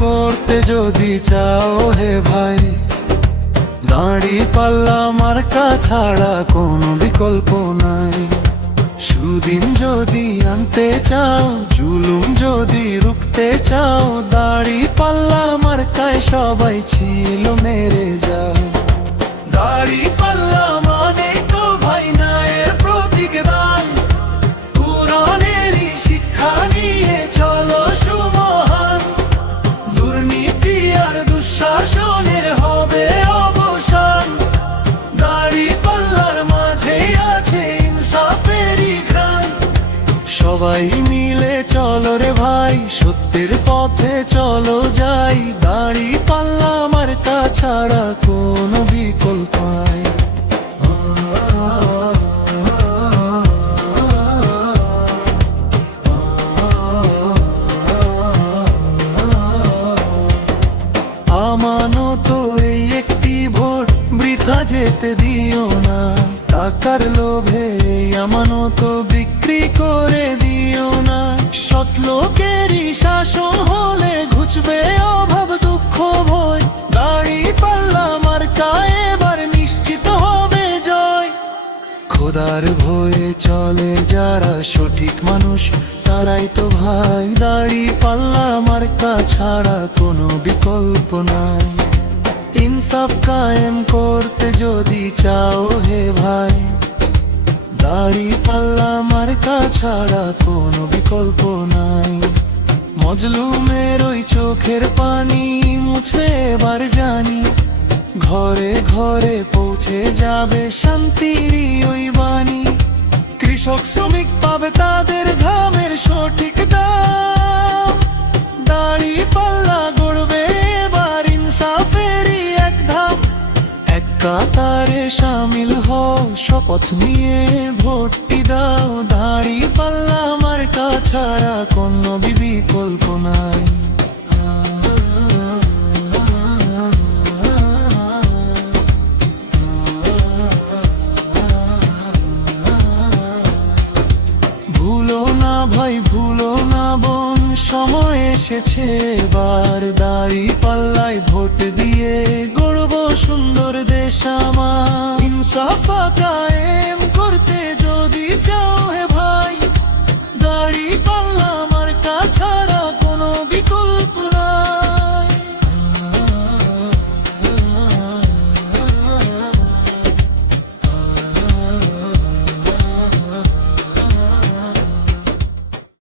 করতে যদি চাও হে ভাই, দাঁড়ি পাল্লা মার্কা ছাড়া কোনো বিকল্প নাই। সুদিন যদি আনতে চাও, জুলুম যদি রুখতে চাও, দাঁড়ি পাল্লা মার্কায় সবাই ছিল মেরে সবাই মিলে চলো রে ভাই, সত্যের পথে চলো যাই। দাড়ি পাল্লা আমার ছাড়া কোনো বিকল্প নাই। আমানত এই একটি ভোট, বৃথা যেতে দিও না। টাকার লোভে আমানত বিক্রি করে দিও না। সৎ শাসন হলে ঘুচবে অভাব, দুঃখ, ভয়। দাড়ি পাল্লা মার্কা এবার নিশ্চিত হবে জয়। খোদার ভয়ে চলে যারা সঠিক মানুষ, তারাই তো ভাই। দাড়ি পাল্লা মার্কা ছাড়া কোনো বিকল্প নাই। ইনসাফ কায়েম করতে যদি চাও হে ভাই পাল্লা ছাড়া কোনো বিকল্প নাই। মজলুমের ওই চোখের পানি মুছে এবার জানি, ঘরে ঘরে পৌঁছে যাবে শান্তির ওই বাণী। কৃষক, শ্রমিক পাবে তাদের ঘামের সঠিক দাম। দাড়ি পাল্লা গড়বে এবার ইনসাফেরই এক এক কাতারে সামিল হও, শপথ নিয়ে ভোটটি দাও। দাড়ি পাল্লা আমার ছাড়া কোনো বিকল্প নাই। ভুলো না ভাই, ভুলো না বোন, সময় এসেছে। এবার দাড়ি পাল্লায় ভোট দিয়ে গড়ব সুন্দর দেশ আমার ইনসাফ